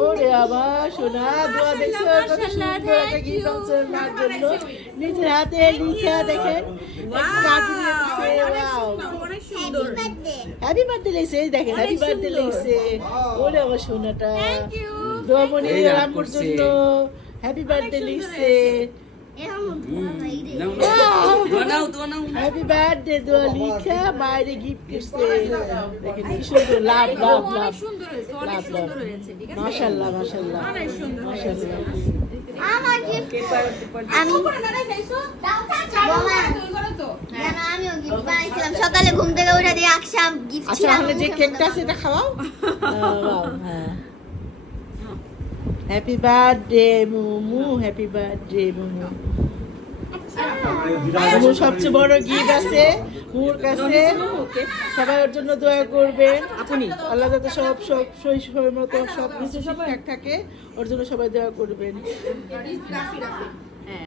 ওরে আমার সোনা দোয়া দেখছো কত সুন্দর একটা গিফট আছে মার জন্য নিজের হাতে লিখে দেখেন কার্টুন লিখছে ওয়াও অনেক সুন্দর। হ্যাপি বার্থডে লিখছে এই দেখেন হ্যাপি বার্থডে লিখছে ওরে আমার সোনাটা Thank you. দোয়ামণি রামপুর জন্য হ্যাপি বার্থডে লিখছে হ্যাপি বার্থডে দোয়া লিখা মায়ের গিফট করছে দেখেন কি সুন্দর লাভ লাভ লাভ অনেক সুন্দর হয়েছে, অনেক লাভ সুন্দর লাভ হয়েছে, ঠিক আছে? মাশাআল্লাহ মাশাআল্লাহ অনেক সুন্দর হয়েছে। মাশাআল্লাহ আমার gift আমি উপরে দাঁড়াই খাইছো? বাবা, তুই করো তো। জানো আমিও গিফট বানাইছিলাম সকালে ঘুম থেকে উঠে দিয়ে আকশাম গিফট আচ্ছা ছিল তাহলে যে কেকটা আছে এটা খাওয়াও হ্যাঁ happy birthday Mumu happy birthday Mumu মুমুর সবচেয়ে বড় গিফট আছে মুমুর কাছে সবাই ওর জন্য দোয়া করবেন আপনি আল্লাহ যাতে সব সব সময় মতো সব কিছু ঠিকঠাক থাকে ওর জন্য সবাই দোয়া করবেন রাফি রাফি